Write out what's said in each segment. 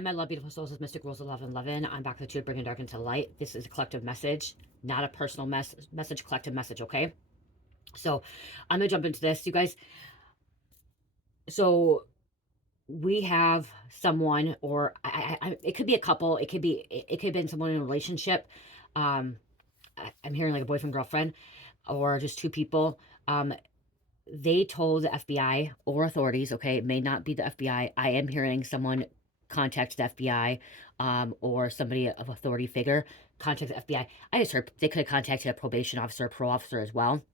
Hi, my love, beautiful souls. It's Mystic Rules 1111. I'm back with you to bring dark into light. This is a collective message, not a personal message, collective message, okay? So I'm going to jump into this, you guys. So we have someone, or it could be a couple. It could have been someone in a relationship. I'm hearing like a boyfriend, girlfriend, or just two people. They told the FBI or authorities, okay, it may not be the FBI. I am hearing someone contact the FBI, or somebody of authority figure contact the FBI. I just heard they could have contacted a probation officer, parole officer as well.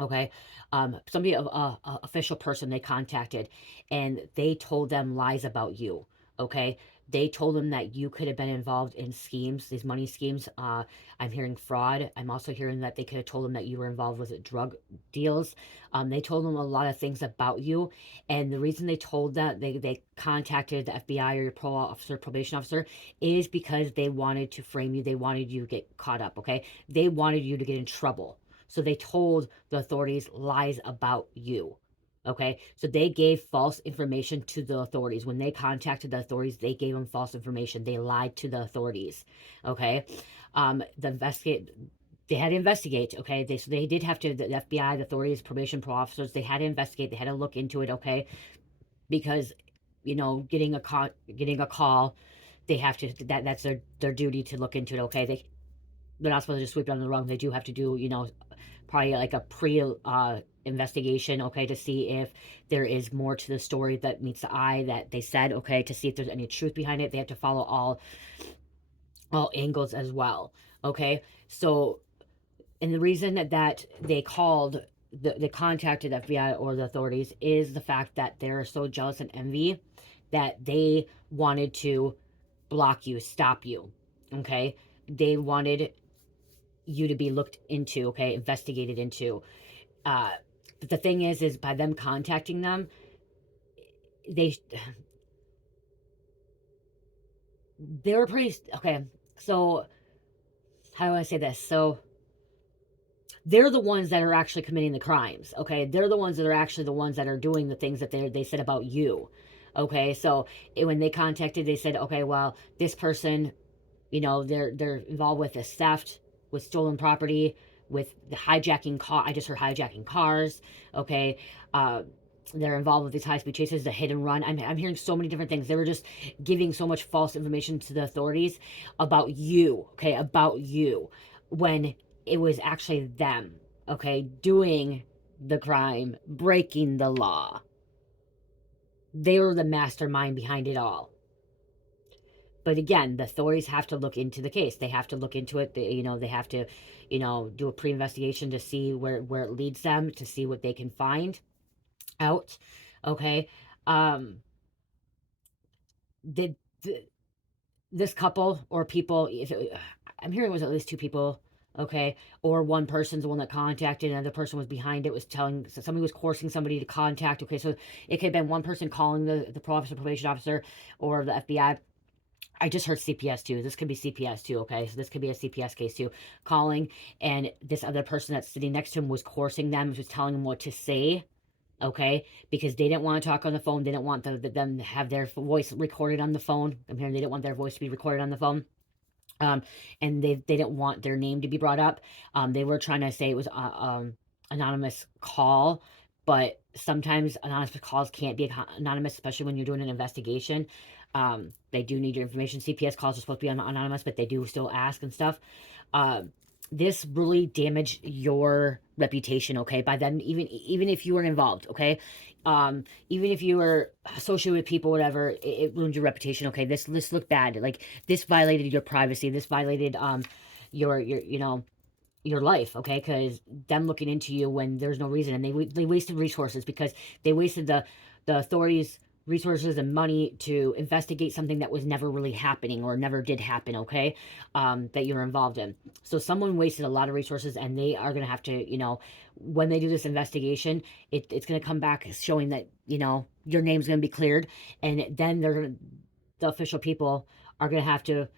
Okay. Somebody of official person they contacted, and they told them lies about you. Okay. They told them that you could have been involved in schemes, these money schemes. I'm hearing fraud. I'm also hearing that they could have told them that you were involved with drug deals. They told them a lot of things about you. And the reason they told that they contacted the FBI or your parole officer, probation officer, is because they wanted to frame you. They wanted you to get caught up. Okay. They wanted you to get in trouble. So they told the authorities lies about you. Okay, so they gave false information to the authorities. When they contacted the authorities, they gave them false information. They lied to the authorities. Okay, they had to investigate. Okay, so they did have to, the FBI, the authorities, probation, pro officers, they had to investigate. They had to look into it. Okay, because getting a call, they have to, that's their duty to look into it. Okay, they're not supposed to just sweep it under the rug. They do have to do, probably like a investigation, okay, to see if there is more to the story that meets the eye that they said, okay, to see if there's any truth behind it. They have to follow all angles as well, okay? So, and the reason that they contacted FBI or the authorities is the fact that they're so jealous and envy that they wanted to block you, stop you, okay? They wanted you to be looked into, okay, investigated into. But the thing is by them contacting them, they were pretty okay. So how do I say this? So they're the ones that are actually committing the crimes. Okay, they're the ones that are actually the ones that are doing the things that they said about you. Okay, so when they contacted, they said, okay, well, this person, they're involved with this theft, with stolen property, with the hijacking car. I just heard hijacking cars. Okay, they're involved with these high-speed chases, the hit and run. I'm hearing so many different things. They were just giving so much false information to the authorities about you. Okay, about you, when it was actually them. Okay, doing the crime, breaking the law. They were the mastermind behind it all. But again, the authorities have to look into the case. They have to look into it. They have to, do a pre-investigation to see where it leads them, to see what they can find out. Okay. Did this couple or people, I'm hearing it was at least two people, okay, or one person's the one that contacted, and another person was behind it, was telling somebody was coercing somebody to contact. Okay, so it could have been one person calling the probation officer or the FBI. I just heard CPS too. This could be CPS too, okay? So this could be a CPS case too. Calling, and this other person that's sitting next to him was coercing them, was telling them what to say, okay? Because they didn't want to talk on the phone. They didn't want them to have their voice recorded on the phone. I'm hearing they didn't want their voice to be recorded on the phone. And they didn't want their name to be brought up. They were trying to say it was anonymous call, but sometimes anonymous calls can't be anonymous, especially when you're doing an investigation. They do need your information. CPS calls are supposed to be anonymous, but they do still ask and stuff. This really damaged your reputation, okay? By them, even if you were involved, okay? Even if you were associated with people, whatever, it ruined your reputation, okay? This looked bad. Like, this violated your privacy. This violated your your life, okay? Because them looking into you when there's no reason, and they wasted resources, because they wasted the authorities' resources and money to investigate something that was never really happening, or never did happen, okay? That you're involved in. So someone wasted a lot of resources, and they are going to have to, when they do this investigation, it's going to come back showing that, your name's going to be cleared, and then the official people are going to have to,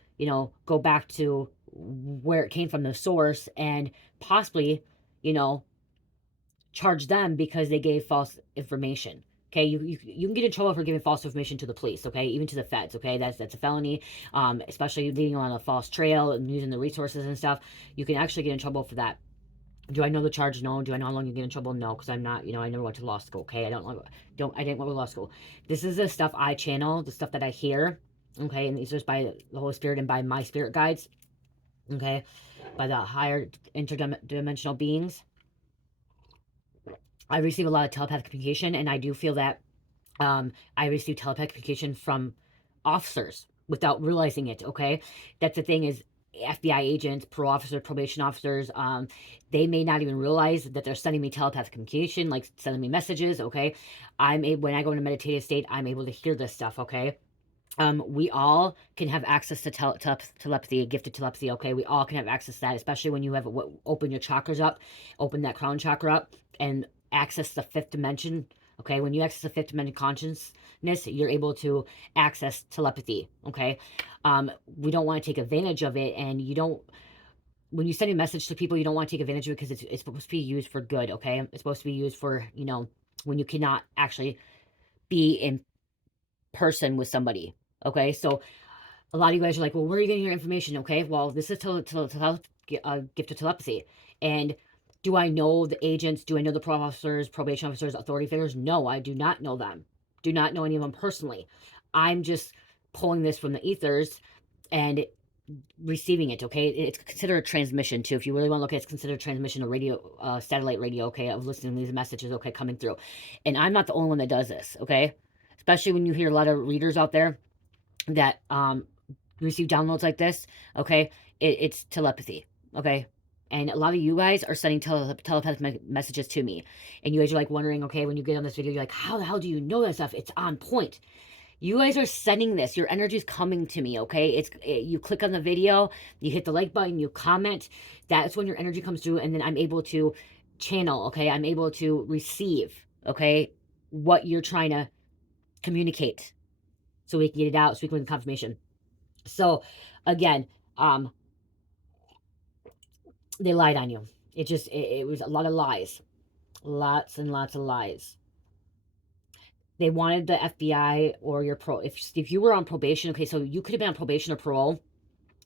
go back to where it came from, the source, and possibly, charge them because they gave false information. Okay, you can get in trouble for giving false information to the police, okay, even to the feds, okay, that's a felony, especially leading on a false trail and using the resources and stuff. You can actually get in trouble for that. Do I know the charge? No. Do I know how long you get in trouble? No, because I'm not, you know, I never went to law school, okay, I didn't go to law school. This is the stuff I channel, the stuff that I hear, okay, and these are by the Holy Spirit and by my spirit guides, okay, by the higher interdimensional beings. I receive a lot of telepathic communication, and I do feel that I receive telepathic communication from officers without realizing it, okay? That's the thing is FBI agents, parole officers, probation officers, they may not even realize that they're sending me telepathic communication, like sending me messages, okay? When I go in a meditative state, I'm able to hear this stuff, okay? We all can have access to telepathy, gifted telepathy, okay? We all can have access to that, especially when you have open your chakras up, open that crown chakra up, and access the fifth dimension, okay? When you access the fifth dimension consciousness, you're able to access telepathy, okay? We don't want to take advantage of it, and you don't, when you send a message to people, you don't want to take advantage of it because it's supposed to be used for good, okay? It's supposed to be used for, you know, when you cannot actually be in person with somebody, okay? So a lot of you guys are like, well, where are you getting your information? Okay, well, this is gift of telepathy. And do I know the agents? Do I know the parole officers, probation officers, authority figures? No, I do not know them. Do not know any of them personally. I'm just pulling this from the ethers and receiving it, okay? It's considered a transmission, too. If you really want to look at it, it's considered a transmission of radio, satellite radio, okay, of listening to these messages, okay, coming through. And I'm not the only one that does this, okay? Especially when you hear a lot of readers out there that receive downloads like this, okay, it's telepathy, okay? And a lot of you guys are sending telepathic messages to me. And you guys are like wondering, okay, when you get on this video, you're like, how the hell do you know that stuff? It's on point. You guys are sending this. Your energy is coming to me, okay? You click on the video, you hit the like button, you comment. That's when your energy comes through, and then I'm able to channel, okay? I'm able to receive, okay, what you're trying to communicate so we can get it out, so we can get the confirmation. So, again, they lied on you. It was a lot of lies. Lots and lots of lies. They wanted the FBI or your if you were on probation, okay, so you could have been on probation or parole,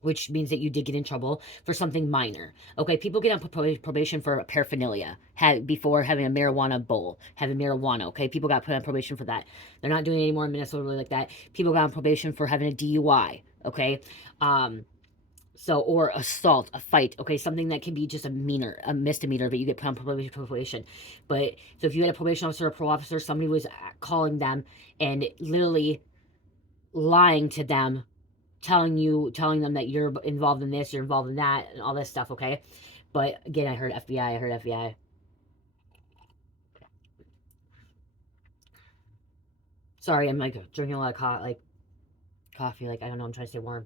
which means that you did get in trouble for something minor. Okay, people get on probation for paraphernalia, before having a marijuana bowl, having marijuana, okay? People got put on probation for that. They're not doing it anymore in Minnesota really like that. People got on probation for having a DUI, okay? So, or assault, a fight, okay, something that can be just a misdemeanor, but you get put on probation. But, so if you had a probation officer or a parole officer, somebody was calling them and literally lying to them, telling them that you're involved in this, you're involved in that, and all this stuff, okay? But, again, I heard FBI. Sorry, I'm, like, drinking a lot of coffee, like, I don't know, I'm trying to stay warm.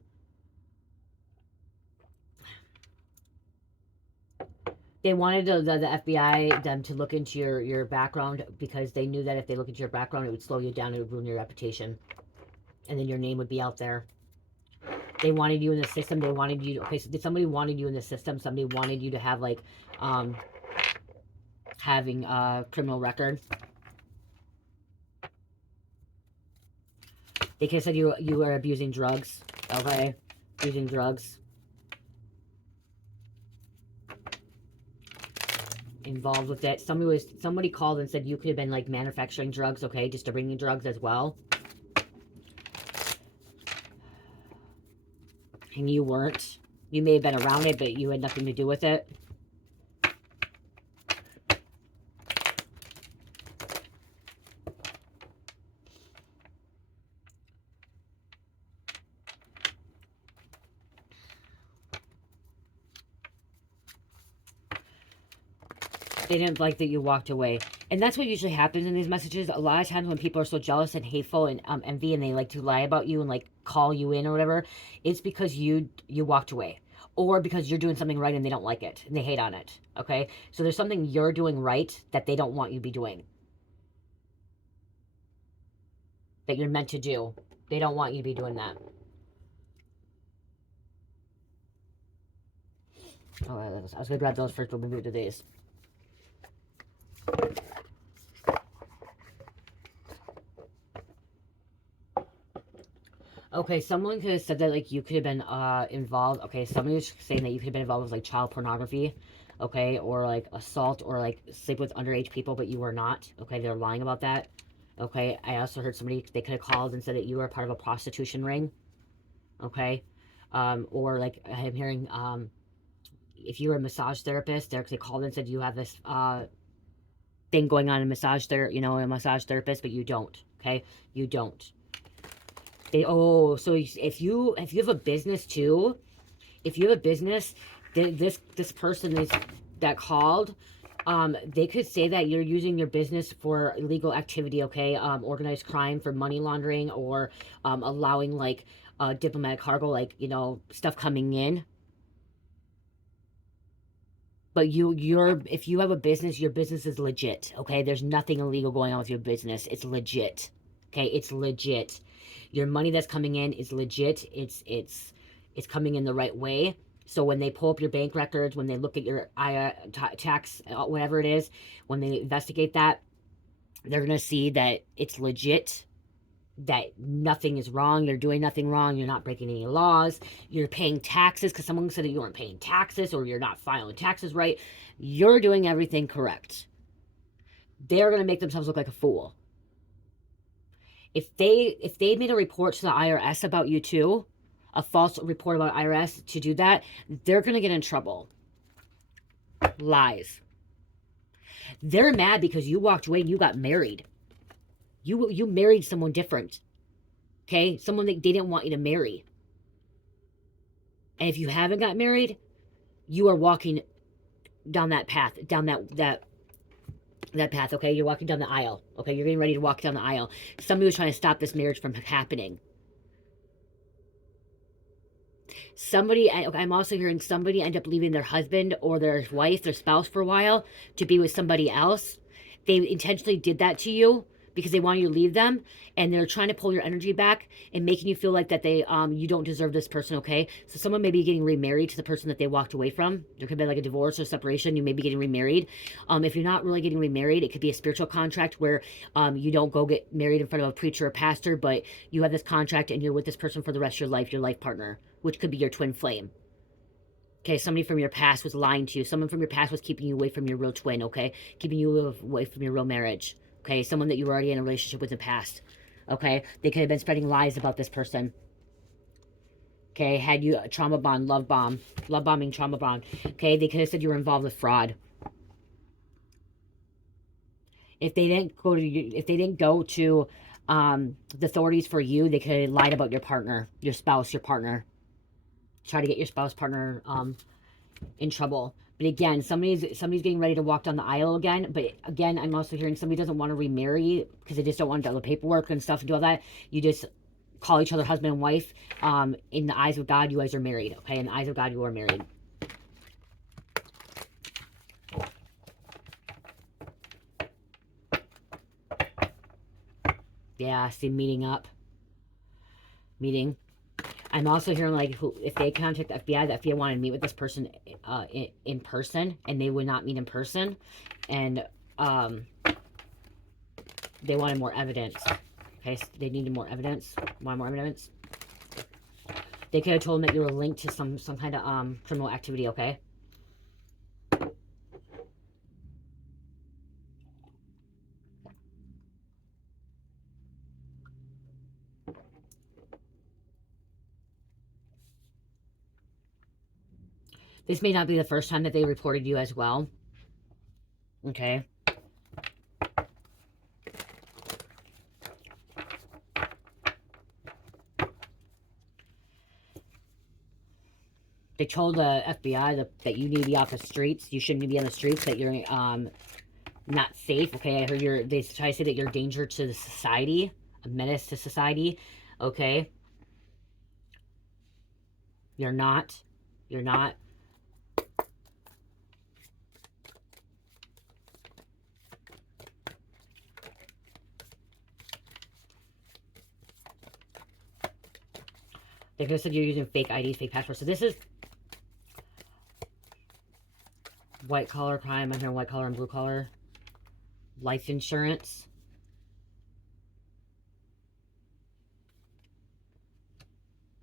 They wanted the FBI them to look into your background because they knew that if they look into your background, it would slow you down, it would ruin your reputation, and then your name would be out there. They wanted you in the system. They wanted you. Okay, so somebody wanted you in the system. Somebody wanted you to have like having a criminal record. They could have said you were abusing drugs. Okay, using drugs. Involved with it. Somebody called and said you could have been like manufacturing drugs, okay, just to bring you drugs as well. And you weren't. You may have been around it, but you had nothing to do with it. They didn't like that you walked away. And that's what usually happens in these messages. A lot of times when people are so jealous and hateful and envy, and they like to lie about you and like call you in or whatever, it's because you walked away. Or because you're doing something right and they don't like it. And they hate on it. Okay? So there's something you're doing right that they don't want you to be doing. That you're meant to do. They don't want you to be doing that. Oh, I was going to grab those first, but we'll move to these. Okay, someone could have said that, like, you could have been involved. Okay, somebody was saying that you could have been involved with, like, child pornography, okay, or, like, assault, or, like, sleep with underage people, but you were not. Okay, they're lying about that. Okay, I also heard somebody, they could have called and said that you were part of a prostitution ring. Okay, or, like, I'm hearing, if you were a massage therapist, they called and said you have this, thing going on in massage therapy, you know, a massage therapist, but you don't. Okay, you don't. So if you have a business too, if you have a business, this person is that called, they could say that you're using your business for illegal activity, okay, organized crime, for money laundering, or allowing, like, diplomatic cargo, like, you know, stuff coming in. But if you have a business, your business is legit, okay? There's nothing illegal going on with your business. It's legit. Okay, it's legit. Your money that's coming in is legit. It's coming in the right way. So when they pull up your bank records, when they look at your tax, whatever it is, when they investigate that, they're going to see that it's legit, that nothing is wrong, you're doing nothing wrong, you're not breaking any laws, you're paying taxes, because someone said that you weren't paying taxes, or you're not filing taxes right. You're doing everything correct. They're going to make themselves look like a fool. If they made a report to the IRS about you too, a false report about IRS to do that, they're going to get in trouble. Lies. They're mad because you walked away and you got married. You married someone different. Okay? Someone that they didn't want you to marry. And if you haven't got married, you are walking down that path, down that path, okay? You're walking down the aisle, okay? You're getting ready to walk down the aisle. Somebody was trying to stop this marriage from happening. I'm also hearing somebody end up leaving their husband or their wife, their spouse, for a while to be with somebody else. They intentionally did that to you because they want you to leave them, and they're trying to pull your energy back and making you feel like that you don't deserve this person, okay? So someone may be getting remarried to the person that they walked away from. There could be like a divorce or separation. You may be getting remarried. If you're not really getting remarried, it could be a spiritual contract where you don't go get married in front of a preacher or pastor, but you have this contract and you're with this person for the rest of your life, your life partner, which could be your twin flame. Okay, somebody from your past was lying to you. Someone from your past was keeping you away from your real twin, okay? Keeping you away from your real marriage. Okay, someone that you were already in a relationship with in the past. Okay, they could have been spreading lies about this person. Okay, had you a trauma bond, love bombing, trauma bond. Okay, they could have said you were involved with fraud. If they didn't go to the authorities for you, they could have lied about your partner, your spouse, your partner. Try to get your spouse, partner in trouble. But again, somebody's getting ready to walk down the aisle again. But again, I'm also hearing somebody doesn't want to remarry because they just don't want to do all the paperwork and stuff and do all that. You just call each other husband and wife. In the eyes of God, you guys are married. Okay, in the eyes of God, you are married. Yeah, see, meeting. I'm also hearing, like, if they contact the FBI wanted to meet with this person in person, and they would not meet in person, and they wanted more evidence. Okay, so they needed more evidence. Want more evidence? They could have told them that you were linked to some kind of criminal activity. Okay. This may not be the first time that they reported you as well. Okay. They told the FBI that you need to be off the streets. You shouldn't be on the streets. That you're not safe. Okay, I heard they try to say that you're a danger to the society, a menace to society. Okay. You're not. You're not. They could have said you're using fake IDs, fake passports. So this is white collar crime. I'm hearing white collar and blue collar. Life insurance.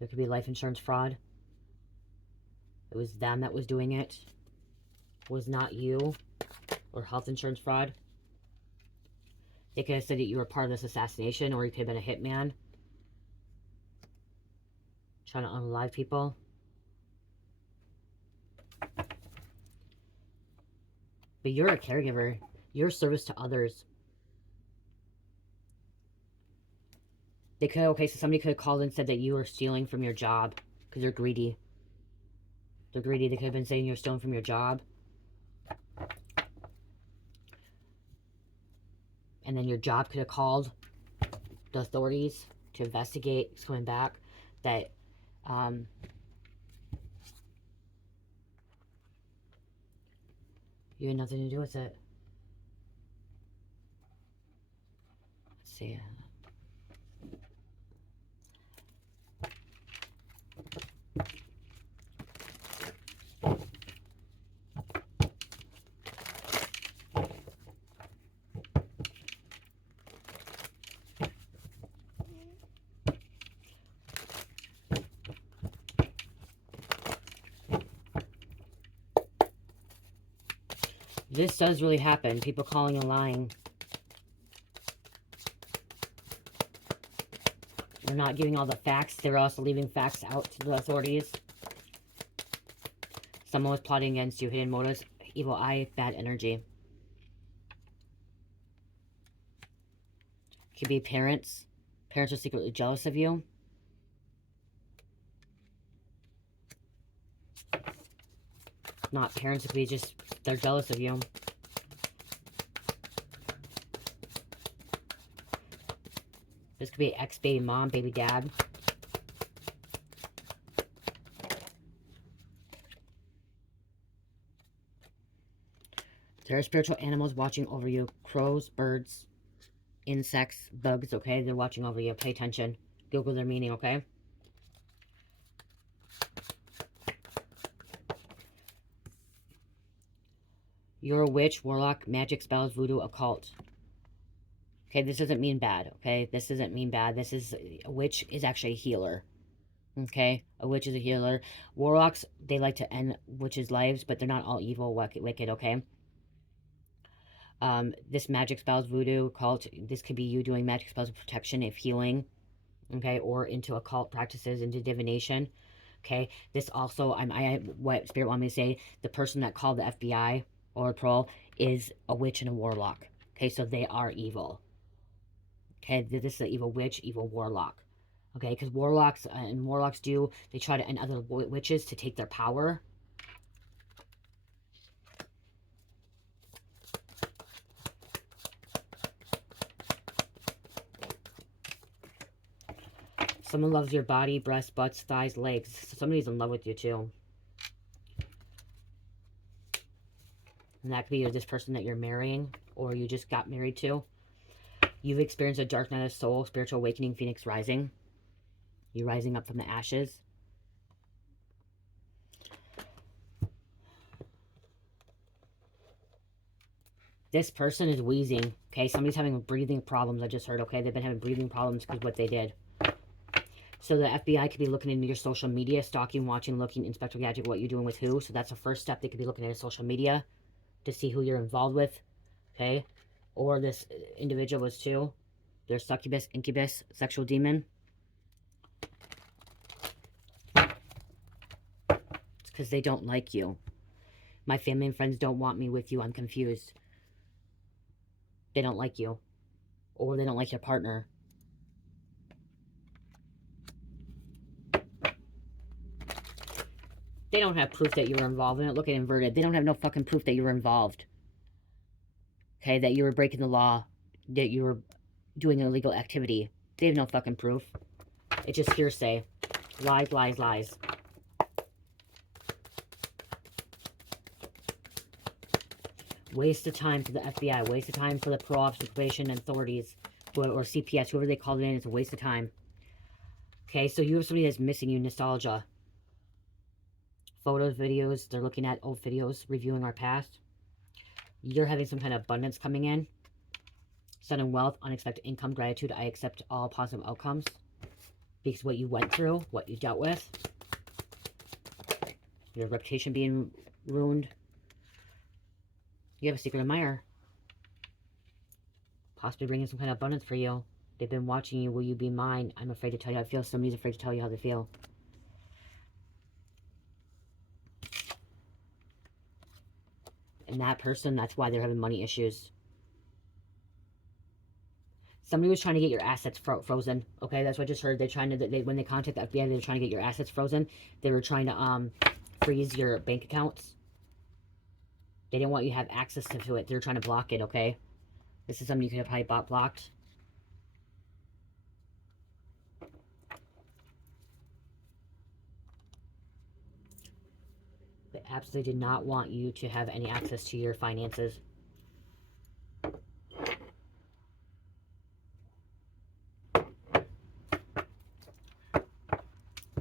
There could be life insurance fraud. It was them that was doing it. It was not you. Or health insurance fraud. They could have said that you were part of this assassination, or you could have been a hitman. Trying to unalive people. But you're a caregiver. You're a service to others. They could, okay, so somebody could have called and said that you were stealing from your job because they're greedy. They're greedy. They could have been saying you're stealing from your job. And then your job could have called the authorities to investigate. It's coming back that you had nothing to do with it. Let's see. This does really happen. People calling and lying. They're not giving all the facts. They're also leaving facts out to the authorities. Someone was plotting against you. Hidden motives. Evil eye. Bad energy. Could be parents. Parents are secretly jealous of you. Not parents. It could be just they're jealous of you. This could be ex-baby mom, baby dad. There are spiritual animals watching over you. Crows, birds, insects, bugs, okay? They're watching over you. Pay attention. Google their meaning, okay? You're a witch, warlock, magic spells, voodoo, occult. Okay, this doesn't mean bad, okay? This doesn't mean bad. This is, a witch is actually a healer. Okay? A witch is a healer. Warlocks, they like to end witches' lives, but they're not all evil, wicked, okay? This magic spells, voodoo, occult, this could be you doing magic spells of protection, of healing, okay? Or into occult practices, into divination, okay? This also, what Spirit wanted me to say, the person that called the FBI or Patrol is a witch and a warlock. Okay, so they are evil. Okay, this is an evil witch, evil warlock. Okay, because warlocks they try to end other witches to take their power. Someone loves your body, breasts, butts, thighs, legs. Somebody's in love with you too. And that could be this person that you're marrying or you just got married to. You've experienced a dark night of soul, spiritual awakening, phoenix rising. You're rising up from the ashes. This person is wheezing. Okay, somebody's having breathing problems, I just heard. Okay, they've been having breathing problems because of what they did. So the FBI could be looking into your social media, stalking, watching, looking, Inspector Gadget, what you're doing with who. So that's the first step. They could be looking at social media to see who you're involved with. Okay, or this individual was too. They're succubus, incubus, sexual demon. It's because they don't like you. My family and friends don't want me with you. I'm confused. They don't like you. Or they don't like your partner. They don't have proof that you were involved in it. Look at inverted. They don't have no fucking proof that you were involved. Okay, that you were breaking the law. That you were doing an illegal activity. They have no fucking proof. It's just hearsay. Lies, lies, lies. Waste of time for the FBI. Waste of time for the parole officer, probation authorities, or CPS, whoever they called it in. It's a waste of time. Okay, so you have somebody that's missing you. Nostalgia. Photos, videos. They're looking at old videos, reviewing our past. You're having some kind of abundance coming in. Sudden wealth, unexpected income, gratitude. I accept all positive outcomes. Because what you went through, what you dealt with, your reputation being ruined. You have a secret admirer. Possibly bringing some kind of abundance for you. They've been watching you. Will you be mine? I'm afraid to tell you how I feel. Somebody's afraid to tell you how they feel. And that person, that's why they're having money issues. Somebody was trying to get your assets frozen. Okay, that's what I just heard. They're trying to, when they contact the FBI, they're trying to get your assets frozen. They were trying to freeze your bank accounts. They didn't want you to have access to it. They're trying to block it, okay? This is something you could have probably blocked. They absolutely did not want you to have any access to your finances.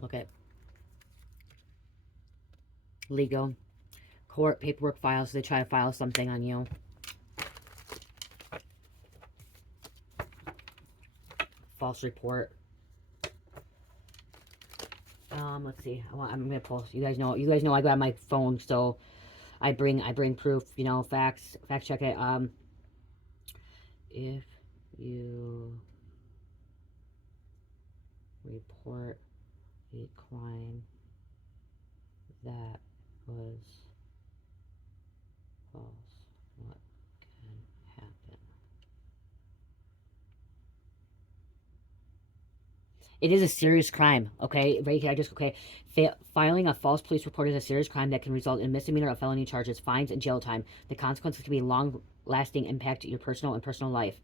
Okay. Legal. Court, paperwork files. They try to file something on you. False report. Let's see. I'm gonna pull. You guys know I got my phone, so I bring proof. You know, facts. Fact check it. If you report a crime that was false, what can happen? It is a serious crime, okay? Right here, okay. Filing a false police report is a serious crime that can result in misdemeanor or felony charges, fines, and jail time. The consequences can be long-lasting impact to your personal life.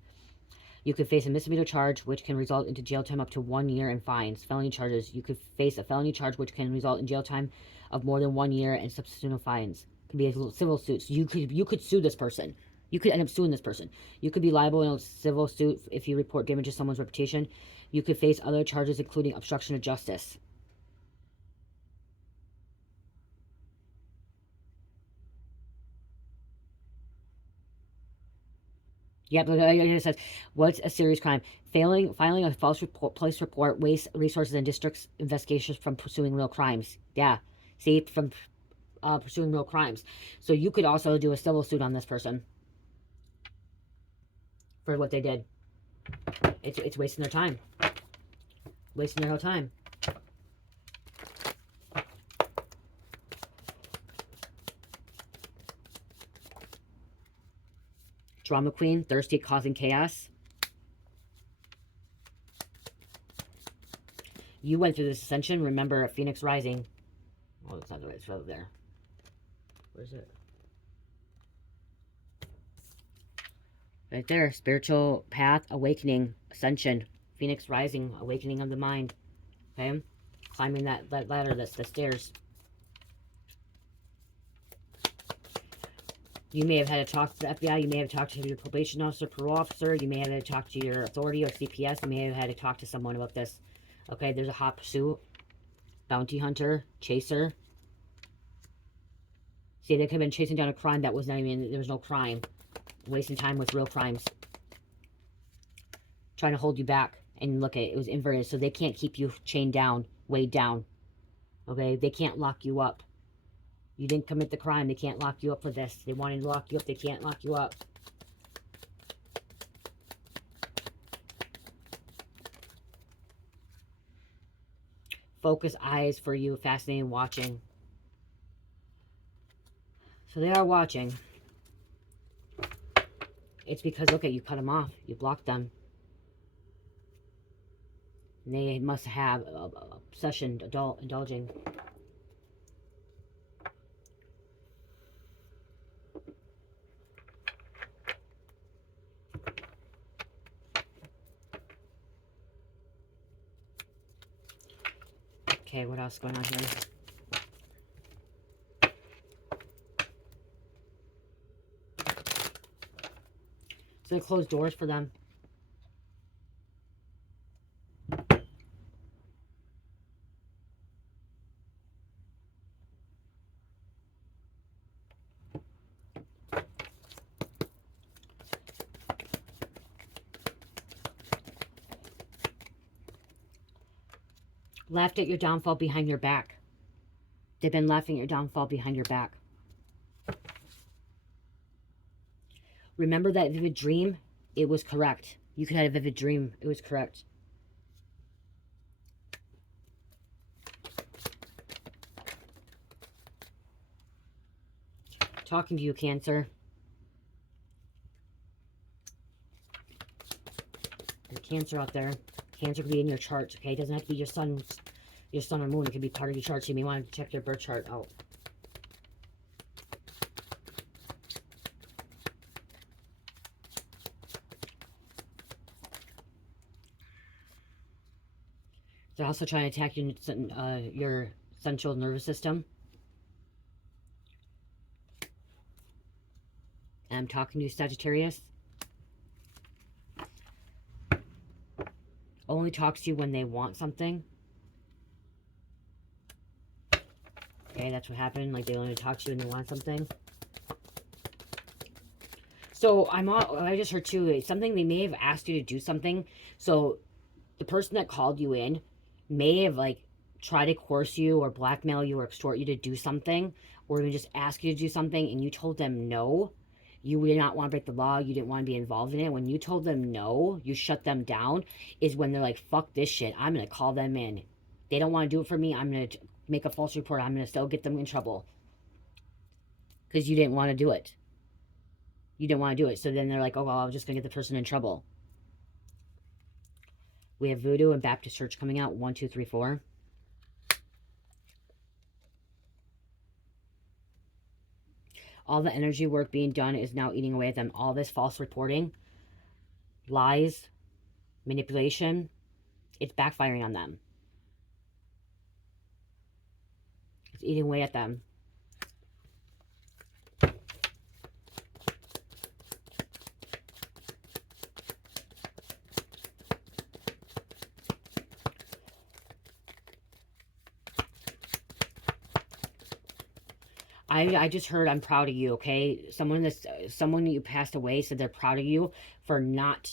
You could face a misdemeanor charge, which can result into jail time up to 1 year and fines. Felony charges. You could face a felony charge, which can result in jail time of more than 1 year and substantive fines. It could be a civil suit. So you could sue this person. You could end up suing this person. You could be liable in a civil suit if you report damage to someone's reputation. You could face other charges, including obstruction of justice. Yep, it says, what's a serious crime? Filing a false police report wastes resources and district's investigations from pursuing real crimes. Yeah, see, from pursuing real crimes. So you could also do a civil suit on this person for what they did. It's wasting their time. Wasting their whole time. Drama queen, thirsty, causing chaos. You went through this ascension. Remember, Phoenix rising. Oh, it's not the right. It's over there. Where's it? Right there. Spiritual path, awakening, ascension, Phoenix rising, awakening of the mind. Okay? Climbing that ladder, that's the stairs. You may have had to talk to the FBI. You may have talked to your probation officer, parole officer. You may have had to talk to your authority or CPS. You may have had to talk to someone about this. Okay, there's a hot pursuit. Bounty hunter, chaser. See, they could have been chasing down a crime that was not even, there was no crime. Wasting time with real crimes. Trying to hold you back. And look at it, it was inverted. So they can't keep you chained down, weighed down. Okay, they can't lock you up. You didn't commit the crime. They can't lock you up for this. They wanted to lock you up. They can't lock you up. Focus eyes for you. Fascinating watching. So they are watching. It's because, okay, you cut them off. You blocked them. And they must have obsession, indulging. Okay, what else is going on here? So they close doors for them. laughed at your downfall behind your back. They've been laughing at your downfall behind your back. Remember that vivid dream? It was correct. You could have a vivid dream. It was correct. Talking to you, Cancer. There's Cancer out there. Cancer could be in your chart, okay? It doesn't have to be your sun or moon. It could be part of your chart, so you may want to check your birth chart out. They're also trying to attack your central nervous system. And I'm talking to you, Sagittarius. Only talks to you when they want something. Okay, that's what happened. Like, they only talk to you when they want something. So, I just heard, too, something, they may have asked you to do something. So, the person that called you in may have, like, tried to coerce you or blackmail you or extort you to do something. Or even just ask you to do something, and you told them no. You did not want to break the law. You didn't want to be involved in it. When you told them no, you shut them down, is when they're like, fuck this shit. I'm going to call them in. They don't want to do it for me. I'm going to make a false report. I'm going to still get them in trouble. Because you didn't want to do it. You didn't want to do it. So then they're like, oh, well, I'm just going to get the person in trouble. We have Voodoo and Baptist Church coming out. 1, 2, 3, 4. All the energy work being done is now eating away at them. All this false reporting, lies, manipulation, it's backfiring on them. It's eating away at them. I just heard, I'm proud of you, okay? Someone that you passed away said they're proud of you for not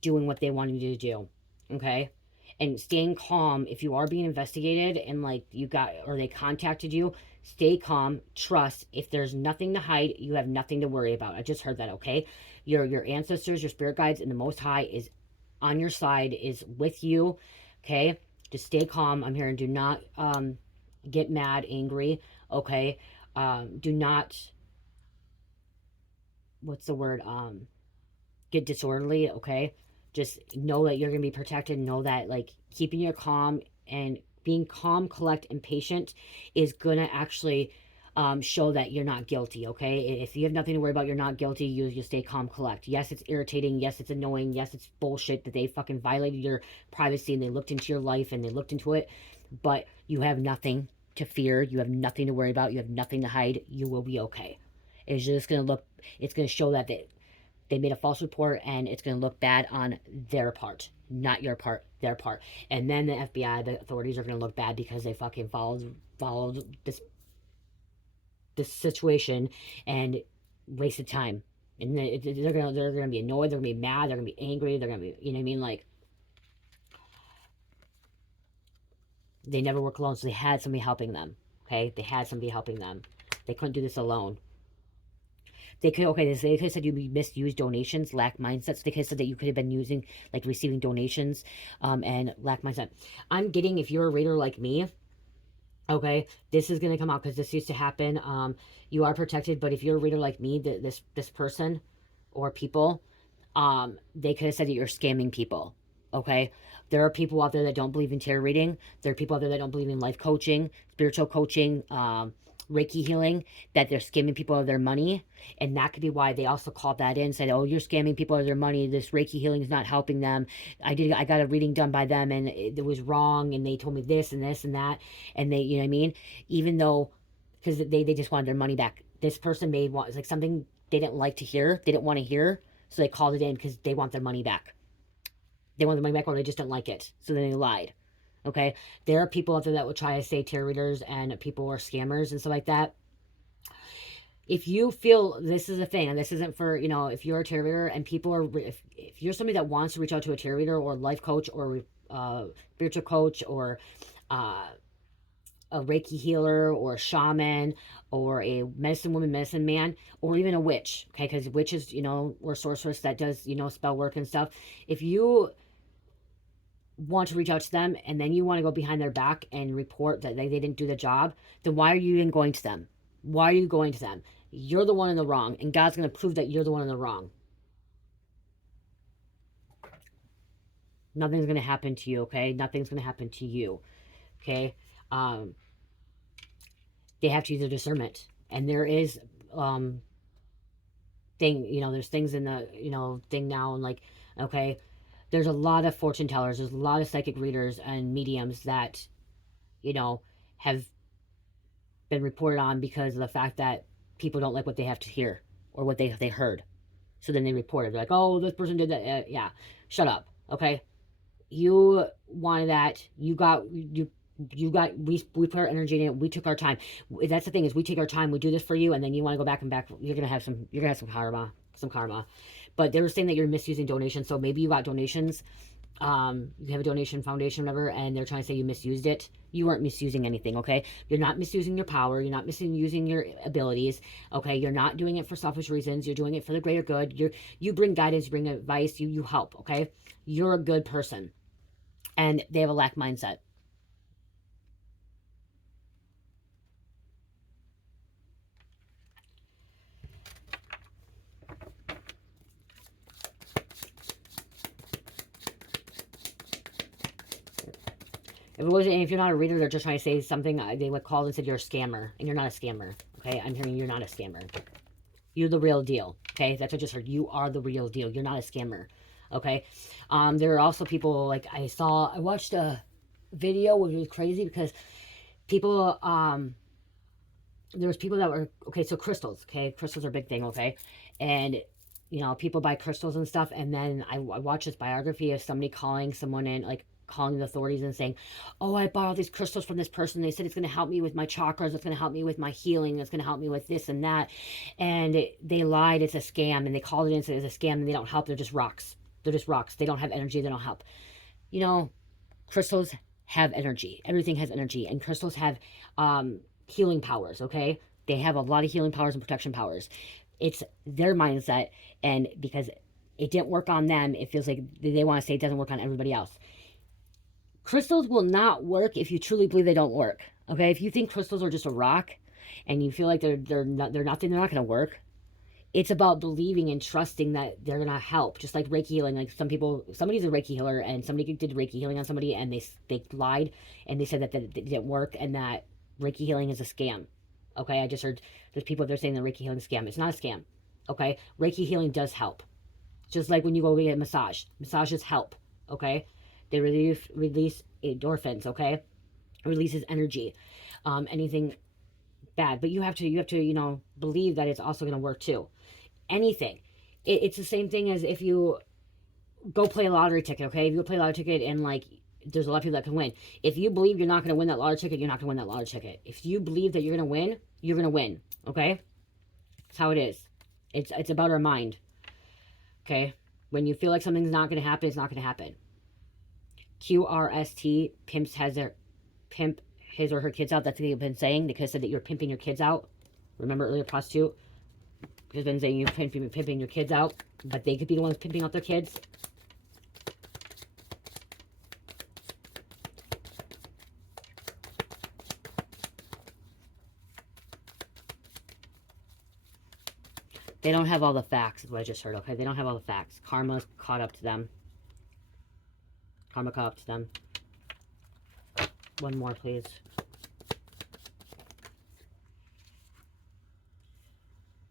doing what they wanted you to do, okay? And staying calm. If you are being investigated and like they contacted you, stay calm, trust. If there's nothing to hide, you have nothing to worry about. I just heard that, okay? Your ancestors, your spirit guides, and the Most High is on your side, is with you, okay? Just stay calm. I'm here, and do not get mad, angry, okay? Do not, what's the word, get disorderly, okay? Just know that you're going to be protected. Know that, like, keeping your calm and being calm, collect, and patient is going to actually show that you're not guilty, okay? If you have nothing to worry about, you're not guilty, you stay calm, collect. Yes, it's irritating. Yes, it's annoying. Yes, it's bullshit that they fucking violated your privacy and they looked into your life and they looked into it. But you have nothing to fear. You have nothing to worry about. You have nothing to hide. You will be okay. It's just going to it's going to show that they made a false report, and it's going to look bad on their part, not your part, their part. And then the FBI, the authorities, are going to look bad because they fucking followed this situation and wasted time. And they're gonna be annoyed. They're gonna be mad. They're gonna be angry. They're gonna be, you know what I mean? Like, they never work alone, so they had somebody helping them. Okay, they had somebody helping them. They couldn't do this alone. They could have said you misused donations, lack mindsets. They could have said that you could have been using, like, receiving donations, and lack mindset. I'm getting, if you're a reader like me, okay, this is going to come out because this used to happen. You are protected, but if you're a reader like me, this person or people, they could have said that you're scamming people, okay? There are people out there that don't believe in tarot reading. There are people out there that don't believe in life coaching, spiritual coaching, Reiki healing, that they're scamming people of their money. And that could be why they also called that in, said, oh, you're scamming people of their money. This Reiki healing is not helping them. I got a reading done by them and it was wrong. And they told me this and this and that. And they, you know what I mean? Even though, because they just wanted their money back. This person may want, it's like something they didn't like to hear. They didn't want to hear. So they called it in because they want their money back. They want their money back, or they just didn't like it. So then they lied. Okay, there are people out there that will try to say tarot readers and people are scammers and stuff like that. If you feel this is a thing, and this isn't for, if you're a tarot reader and people are, if you're somebody that wants to reach out to a tarot reader or life coach or spiritual coach, or a Reiki healer, or a shaman, or a medicine woman, medicine man, or even a witch, okay? Because witches, or sorceress that does, spell work and stuff. If you want to reach out to them and then you want to go behind their back and report that they didn't do the job, then why are you even going to them? Why are you going to them? You're the one in the wrong, and God's going to prove that you're the one in the wrong. Nothing's going to happen to you, okay? Nothing's going to happen to you, okay? They have to use their discernment. And there is there's things in the, thing now, and like, okay, there's a lot of fortune tellers, there's a lot of psychic readers and mediums that, have been reported on because of the fact that people don't like what they have to hear or what they heard. So then they report it. They're like, oh, this person did that. Yeah, shut up, okay? You wanted that. You got, we put our energy in it. We took our time. That's the thing, is we take our time. We do this for you, and then you want to go back and back. You're gonna have some karma. But they were saying that you're misusing donations. So maybe you got donations. You have a donation foundation, whatever, and they're trying to say you misused it. You weren't misusing anything, okay? You're not misusing your power. You're not misusing your abilities, okay? You're not doing it for selfish reasons. You're doing it for the greater good. You bring guidance, you bring advice, you help, okay? You're a good person. And they have a lack mindset. If you're not a reader, they're just trying to say something, they would call and said you're a scammer, and you're not a scammer, okay? I'm hearing you're not a scammer. You're the real deal, okay? That's what I just heard. You are the real deal. You're not a scammer, okay? There are also people, like, I watched a video which was crazy because people, there was people that were, okay, so crystals, okay? Crystals are a big thing, okay? And, people buy crystals and stuff, and then I watched this biography of somebody calling someone in, like, calling the authorities and saying, oh, I bought all these crystals from this person. They said it's going to help me with my chakras. It's going to help me with my healing. It's going to help me with this and that. And they lied. It's a scam. And they called it in and said it's a scam, and they don't help. They're just rocks. They're just rocks. They don't have energy. They don't help. Crystals have energy. Everything has energy. And crystals have healing powers, okay? They have a lot of healing powers and protection powers. It's their mindset. And because it didn't work on them, it feels like they want to say it doesn't work on everybody else. Crystals will not work if you truly believe they don't work. Okay, if you think crystals are just a rock, and you feel like they're not going to work, it's about believing and trusting that they're going to help. Just like Reiki healing, like somebody's a Reiki healer, and somebody did Reiki healing on somebody, and they lied, and they said that it didn't work, and that Reiki healing is a scam. Okay, I just heard there's people they're saying the Reiki healing is a scam. It's not a scam. Okay, Reiki healing does help. Just like when you go get a massage, massages help. Okay. They release endorphins, okay? It releases energy. Anything bad. But you have to, believe that it's also going to work too. Anything. It's the same thing as if you go play a lottery ticket, okay? If you go play a lottery ticket and, like, there's a lot of people that can win. If you believe you're not going to win that lottery ticket, you're not going to win that lottery ticket. If you believe that you're going to win, you're going to win, okay? That's how it is. It's about our mind, okay? When you feel like something's not going to happen, it's not going to happen. QRST, pimp his or her kids out. That's what they've been saying. They could have said that you're pimping your kids out. Remember earlier, prostitute has been saying you're pimping your kids out, but they could be the ones pimping out their kids. They don't have all the facts, is what I just heard, okay? They don't have all the facts. Karma's caught up to them. Karma caught up to them. One more, please.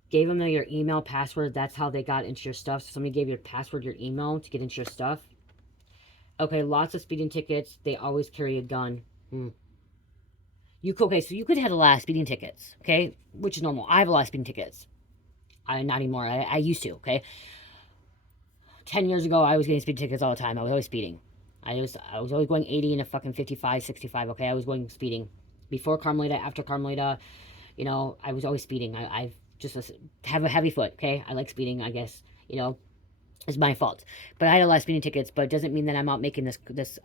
Gave them your email password. That's how they got into your stuff. So somebody gave your password, your email, to get into your stuff. Okay, lots of speeding tickets. They always carry a gun. Okay, so you could have a lot of speeding tickets, okay? Which is normal. I have a lot of speeding tickets. Not anymore. I used to, okay? 10 years ago, I was getting speeding tickets all the time. I was always speeding. I was always going 80 and a fucking 55, 65, okay? I was going speeding. Before Carmelita, after Carmelita, I was always speeding. I just have a heavy foot, okay? I like speeding, I guess, It's my fault. But I had a lot of speeding tickets, but it doesn't mean that I'm out making this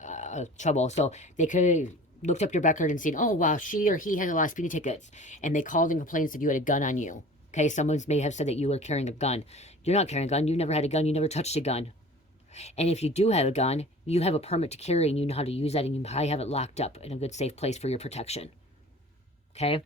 trouble. So they could have looked up your record and seen, oh, wow, she or he has a lot of speeding tickets. And they called and complained that you had a gun on you. Okay, someone may have said that you were carrying a gun. You're not carrying a gun. You never had a gun. You never touched a gun. And if you do have a gun, you have a permit to carry and you know how to use that and you probably have it locked up in a good, safe place for your protection. Okay?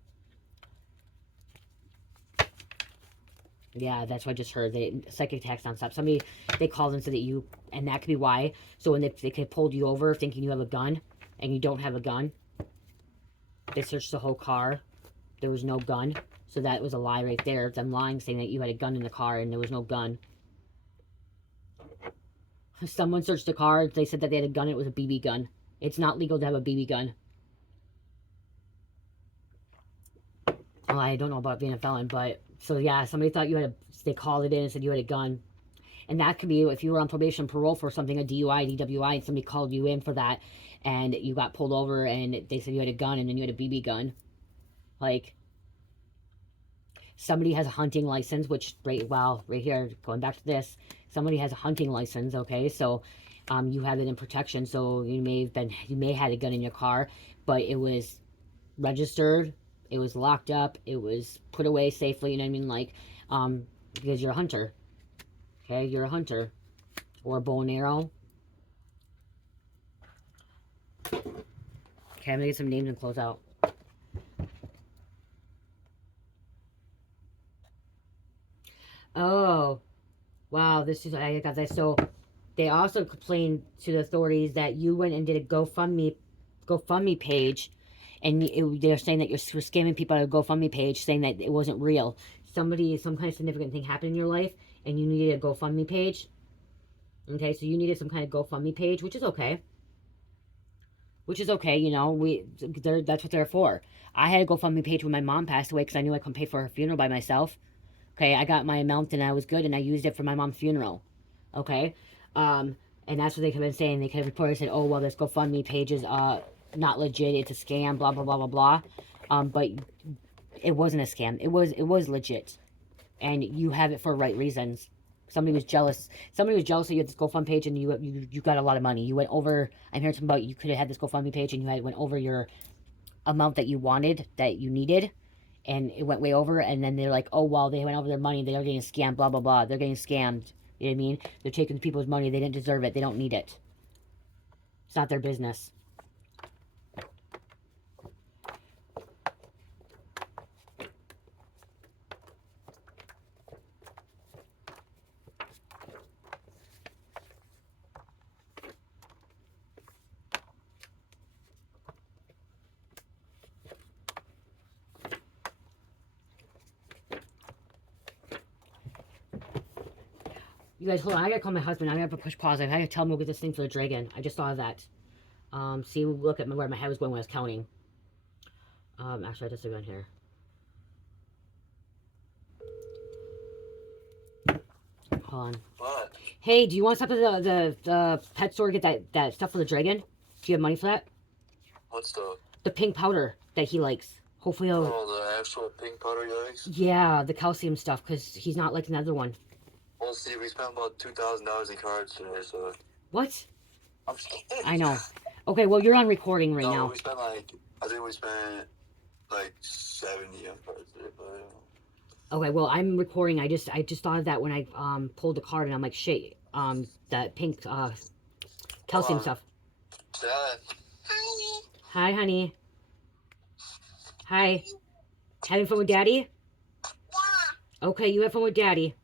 Yeah, that's what I just heard. They psychic attacks nonstop. Somebody, they called and said that you, and that could be why. So when they pulled you over thinking you have a gun and you don't have a gun, they searched the whole car. There was no gun. So that was a lie right there. Them lying, saying that you had a gun in the car and there was no gun. Someone searched the car. They said that they had a gun. It was a BB gun. It's not legal to have a BB gun. Well, I don't know about being a felon, but so yeah, somebody thought you had a. They called it in and said you had a gun, and that could be if you were on probation, parole for something, a DUI, DWI, and somebody called you in for that, and you got pulled over, and they said you had a gun, and then you had a BB gun, like. Somebody has a hunting license, which right here, going back to this, somebody has a hunting license, okay, so you have it in protection, so you may have had a gun in your car, but it was registered, it was locked up, it was put away safely, you know what I mean, like, because you're a hunter, okay, you're a hunter, or a bow and arrow. Okay, I'm gonna get some names and close out. Oh, wow, this is, I got this. So they also complained to the authorities that you went and did a GoFundMe page, and they're saying that you're scamming people out of a GoFundMe page, saying that it wasn't real. Some kind of significant thing happened in your life, and you needed a GoFundMe page. Okay, so you needed some kind of GoFundMe page, which is okay. Which is okay, you know, that's what they're for. I had a GoFundMe page when my mom passed away because I knew I couldn't pay for her funeral by myself. Okay, I got my amount and I was good and I used it for my mom's funeral. Okay, and that's what they could have been saying. They could have reported, said, oh, well, this GoFundMe page is not legit, it's a scam, blah, blah, blah, blah, blah. But it wasn't a scam. It was legit. And you have it for right reasons. Somebody was jealous. Somebody was jealous that you had this GoFundMe page and you got a lot of money. You went over, I'm hearing something about you could have had this GoFundMe page and went over your amount that you wanted, that you needed, and it went way over, and then they're like, oh, well, they went over their money, they're getting scammed, blah, blah, blah. They're getting scammed. You know what I mean? They're taking people's money. They didn't deserve it. They don't need it. It's not their business. You guys, hold on. I gotta call my husband. I gotta push pause. I gotta tell him we'll get this thing for the dragon. I just thought of that. See, look at where my head was going when I was counting. Actually, I just took on here. Hold on. What? Hey, do you want to stop at the pet store to get that stuff for the dragon? Do you have money for that? What stuff? The pink powder that he likes. Hopefully he'll... Oh, the actual pink powder he likes? Yeah, the calcium stuff, because he's not like another one. We'll see, we spent about $2,000 in cards today, so... What? I'm just kidding. I know. Okay, well, you're on recording right now. We spent I think we spent like 70 on cards today, but... Okay, well, I'm recording. I just thought of that when I pulled the card, and I'm like, shit, that pink calcium stuff. Dad. Hi, honey. Hi. Having fun with Daddy? Yeah. Okay, you have fun with Daddy.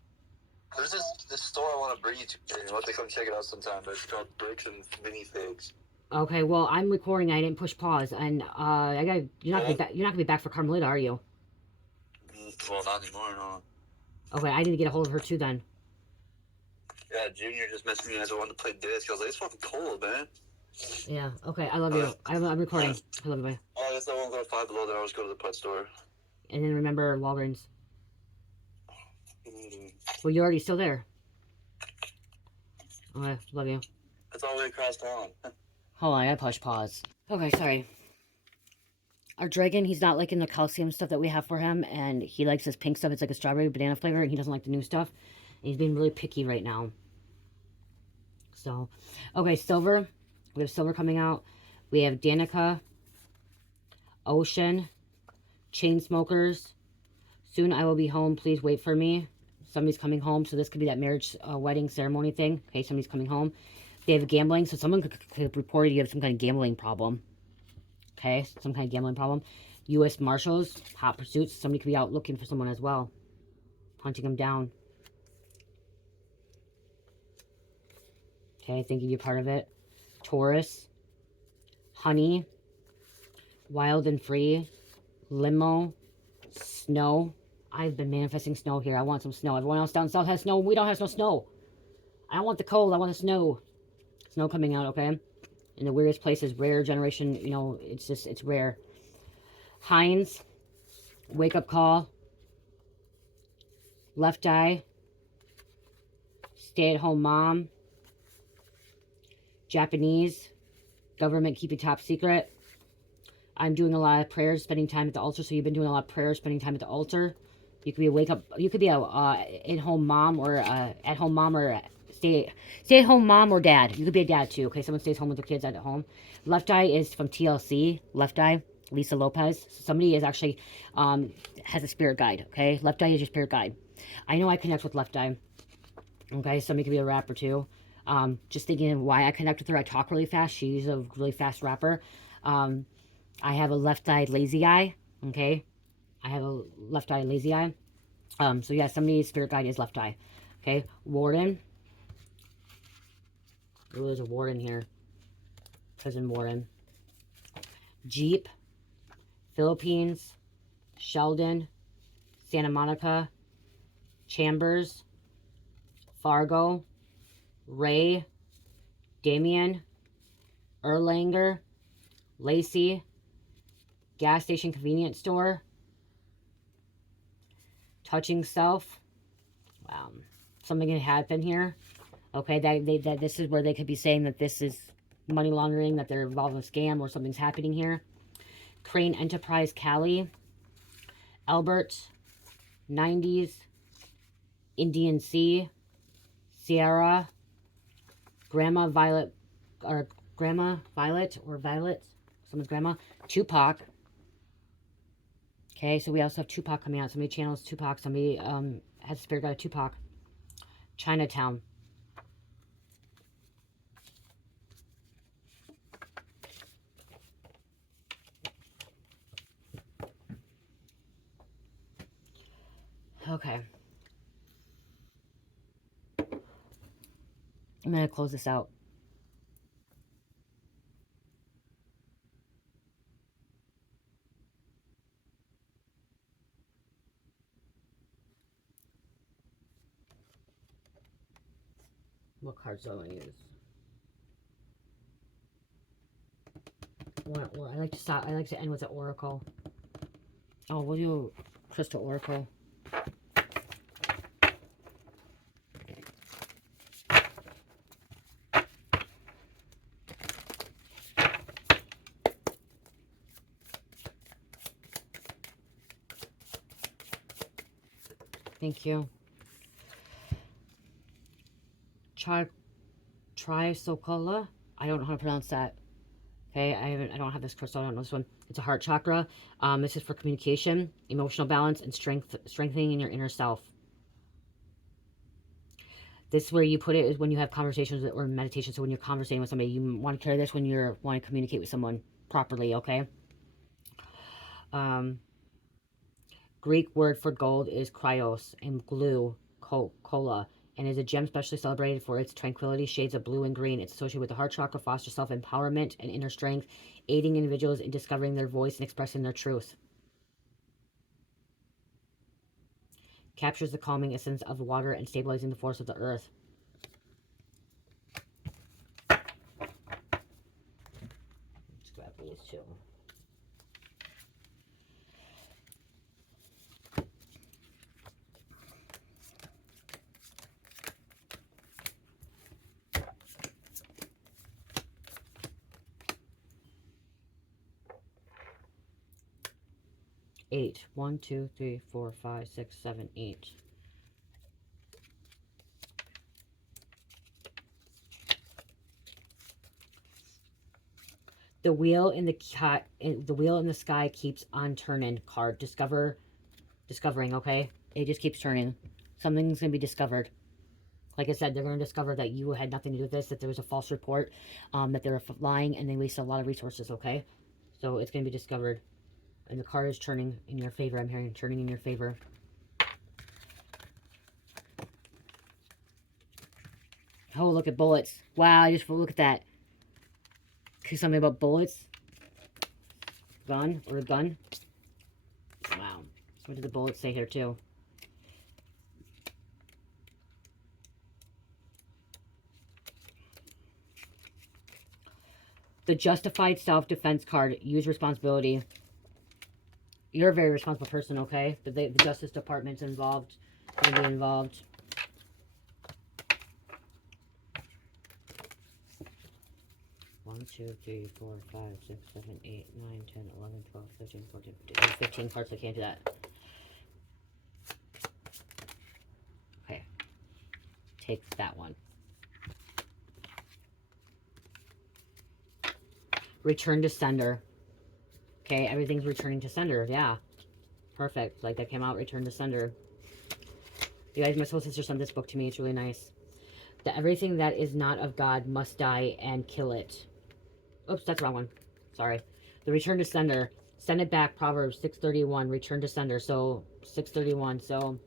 There's this store I want to bring you to. I'll have to come check it out sometime, but it's called Bricks and Minifigs. Okay, well, I'm recording. I didn't push pause, and you're not gonna be back for Carmelita, are you? Well, not anymore, no. Okay, I need to get a hold of her too then. Yeah, Junior just messaged me as I wanted to play disc. I was like, it's fucking cold, man. Yeah, okay, I love you. I'm recording. I love you, bye. Oh, I guess I won't go to Five Below, then I'll just go to the pet store. And then remember Walgreens. Well, you're already still there. Okay, love you. That's all the way across town. Hold on, I gotta push pause. Okay, sorry. Our dragon, he's not liking the calcium stuff that we have for him, and he likes this pink stuff. It's like a strawberry banana flavor, and he doesn't like the new stuff. And he's being really picky right now. So, okay, silver. We have silver coming out. We have Danica, Ocean, Chain Smokers. Soon I will be home. Please wait for me. Somebody's coming home. So this could be that marriage wedding ceremony thing. Okay, somebody's coming home. They have gambling. So someone could report you have some kind of gambling problem. Okay, some kind of gambling problem. U.S. Marshals, hot pursuits. Somebody could be out looking for someone as well. Hunting them down. Okay, thinking you're part of it. Taurus, honey, wild and free, limo, snow. I've been manifesting snow here. I want some snow. Everyone else down south has snow. We don't have no snow. I don't want the cold. I want the snow. Snow coming out, okay? In the weirdest places, rare generation, you know, it's just, it's rare. Heinz, wake up call, left eye, stay at home mom, Japanese, government keeping top secret. I'm doing a lot of prayers, spending time at the altar. So you've been doing a lot of prayers, spending time at the altar. You could be a wake up. You could be a at-home mom or at-home mom or stay-at-home mom or dad. You could be a dad too. Okay, someone stays home with their kids at home. Left eye is from TLC. Left eye, Lisa Lopez. Somebody is actually has a spirit guide. Okay, left eye is your spirit guide. I know I connect with left eye. Okay, somebody could be a rapper too. Just thinking why I connect with her. I talk really fast. She's a really fast rapper. I have a left eye lazy eye. Okay, I have a left eye lazy eye. So yeah, somebody's spirit guide is left eye. Okay, warden. Oh, there's a warden here. Prison warden. Jeep. Philippines. Sheldon. Santa Monica. Chambers. Fargo. Ray. Damien. Erlanger. Lacey. Gas station convenience store. Touching self. Something can happen here. Okay, that this is where they could be saying that this is money laundering, that they're involved in a scam or something's happening here. Crane Enterprise Cali. Albert. 90s. Indian Sea. Sierra. Grandma Violet or Violet. Someone's grandma. Tupac. Okay, so we also have Tupac coming out. Somebody channels Tupac. Somebody has a spirit guide of Tupac. Chinatown. Okay. I'm going to close this out. What cards do I want to use? I like to stop. I like to end with an oracle. Oh, we'll do crystal oracle. Thank you. Trisocola. I don't know how to pronounce that. Okay, I don't have this crystal. I don't know this one. It's a heart chakra. This is for communication, emotional balance, and strengthening in your inner self. This is where you put it is when you have conversations or meditation. So when you're conversating with somebody, you want to carry this when you're wanting to communicate with someone properly. Okay. Greek word for gold is kryos and glue, cola, and is a gem specially celebrated for its tranquility, shades of blue and green. It's associated with the heart chakra, fosters self-empowerment and inner strength, aiding individuals in discovering their voice and expressing their truth. Captures the calming essence of water and stabilizing the force of the earth. Let's grab these two. Eight. 1, 2, 3, 4, 5, 6, 7, 8. The wheel in the wheel in the sky keeps on turning. Card. Discovering, okay? It just keeps turning. Something's going to be discovered. Like I said, they're going to discover that you had nothing to do with this, that there was a false report, that they were lying, and they wasted a lot of resources, okay? So it's going to be discovered. And the card is turning in your favor. I'm hearing turning in your favor. Oh, look at bullets. Wow, just look at that. Something about bullets. Gun, or a gun. Wow. What did the bullets say here, too? The justified self-defense card. Use responsibility. You're a very responsible person, okay? The Justice Department's involved. Going to be involved. One, 2, 3, 4, 5, 6, 7, 8, 9, 10, 11, 12, 13, 14, 15. 15 cards. I can't do that. Okay. Take that one. Return to sender. Okay, everything's returning to sender. Yeah. Perfect. Like that came out, return to sender. You guys, my soul sister sent this book to me. It's really nice. That everything that is not of God must die and kill it. Oops, that's the wrong one. Sorry. The return to sender. Send it back. Proverbs 6:31. Return to sender. So 6:31. So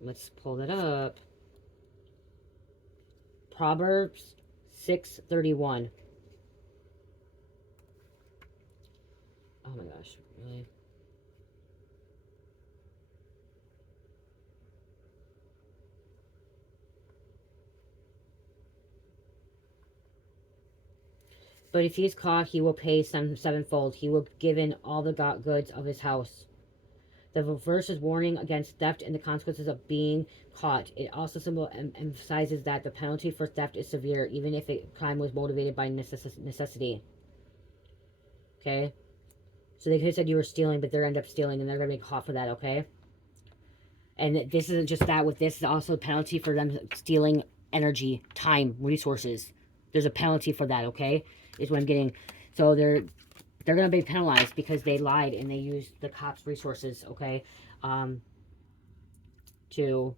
let's pull that up. Proverbs 6:31. Oh my gosh, really? But if he is caught, he will pay sevenfold. He will give in all the goods of his house. The verse is warning against theft and the consequences of being caught. It also emphasizes that the penalty for theft is severe, even if a crime was motivated by necessity. Okay? So they could have said you were stealing, but they're end up stealing, and they're going to be caught for that, okay? And this isn't just that. With this, is also a penalty for them stealing energy, time, resources. There's a penalty for that, okay? Is what I'm getting. So they're going to be penalized because they lied and they used the cops' resources, okay? To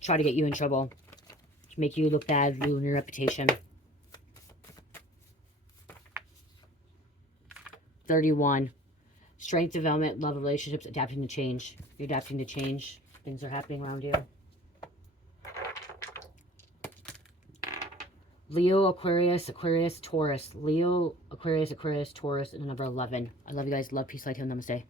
try to get you in trouble. To make you look bad, ruin your reputation. 31. Strength development, love, relationships, adapting to change. You're adapting to change. Things are happening around you. Leo, Aquarius, Taurus. Leo, Aquarius, Taurus, and the number 11. I love you guys. Love, peace, light, healing, namaste.